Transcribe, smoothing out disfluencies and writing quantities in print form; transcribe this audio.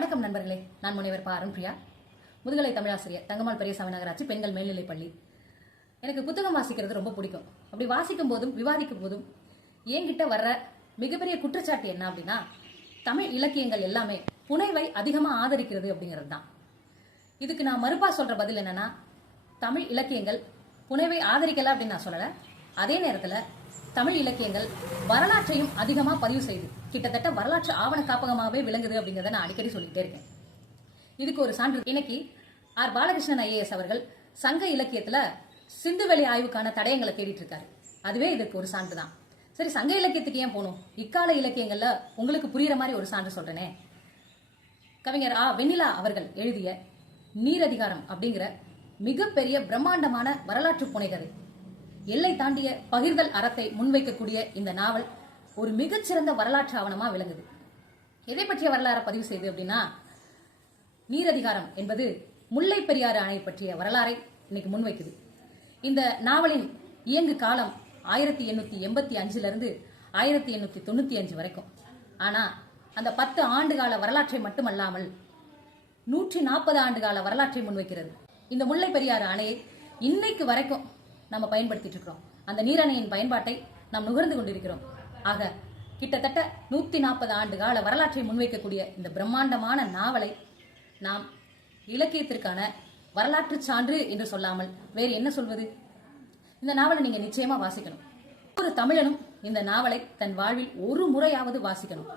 வணக்கம் நண்பர்களே, நான் முனைவர் பா. அருண்பிரியா, முதுகலை தமிழாசிரியர், தங்கம்மாள் பெரியசாமி நகராட்சி பெண்கள் மேல்நிலைப் பள்ளி. எனக்கு புத்தகம் வாசிக்கிறது ரொம்ப பிடிக்கும். அப்படி வாசிக்கும் போதும் விவாதிக்கும் போதும் என்கிட்ட வர்ற மிகப்பெரிய குற்றச்சாட்டு என்ன அப்படின்னா, தமிழ் இலக்கியங்கள் எல்லாமே புனைவை அதிகமா ஆதரிக்கிறது அப்படிங்கிறது தான். இதுக்கு நான் மறுப்பா சொல்ற பதில் என்னன்னா, தமிழ் இலக்கியங்கள் புனைவை ஆதரிக்கல அப்படின்னு நான் சொல்லல. அதே நேரத்துல தமிழ் இலக்கியங்கள் வரலாற்றையும் அதிகமா பதிவு செய்து கிட்டத்தட்ட வரலாற்று ஆவண காப்பகமாகவே விளங்குது அப்படிங்கறத நான் அடிக்கடி சொல்லிட்டே இருக்கேன். இதுக்கு ஒரு சான்று இன்னைக்கு ஆர். பாலகிருஷ்ணன் ஐஏஎஸ் அவர்கள் சங்க இலக்கியத்துல சிந்துவெளி ஆய்வுக்கான தடயங்களை தேடிட்டு இருக்காரு. அதுவே இதற்கு ஒரு சான்று தான். சரி, சங்க இலக்கியத்துக்கு ஏன் போகணும்? இக்கால இலக்கியங்கள்ல உங்களுக்கு புரியுற மாதிரி ஒரு சான்று சொல்றேனே. கவிஞர் வெண்ணிலா அவர்கள் எழுதிய நீரதிகாரம் அப்படிங்கிற மிகப்பெரிய பிரம்மாண்டமான வரலாற்று புனைகதை, எல்லை தாண்டிய பகிர்தல் அறத்தை முன்வைக்கக்கூடிய இந்த நாவல் ஒரு மிகச்சிறந்த வரலாற்று ஆவணமா விளங்குது. எதை பற்றிய வரலாறை பதிவு செய்து அப்படின்னா, நீரதிகாரம் என்பது முல்லை பெரியாறு அணை பற்றிய வரலாறை இன்னைக்கு முன்வைக்குது. இந்த நாவலின் இயங்கு காலம் 1885 இருந்து 1895 வரைக்கும். ஆனா அந்த 10 ஆண்டு கால வரலாற்றை மட்டுமல்லாமல் 140 ஆண்டு கால வரலாற்றை முன்வைக்கிறது. இந்த முல்லை பெரியாறு அணையை இன்னைக்கு வரைக்கும் நம்ம பயன்படுத்திட்டு இருக்கிறோம். அந்த நீரணையின் பயன்பாட்டை நாம் நுகர்ந்து கொண்டிருக்கிறோம். ஆக கிட்டத்தட்ட 140 ஆண்டு கால வரலாற்றை முன்வைக்கக்கூடிய இந்த பிரம்மாண்டமான நாவலை நாம் இலக்கியத்திற்கான வரலாற்று சான்று என்று சொல்லாமல் வேறு என்ன சொல்வது? இந்த நாவலை நீங்க நிச்சயமா வாசிக்கணும். ஒரு தமிழனும் இந்த நாவலை தன் வாழ்வில் ஒரு முறையாவது வாசிக்கணும்.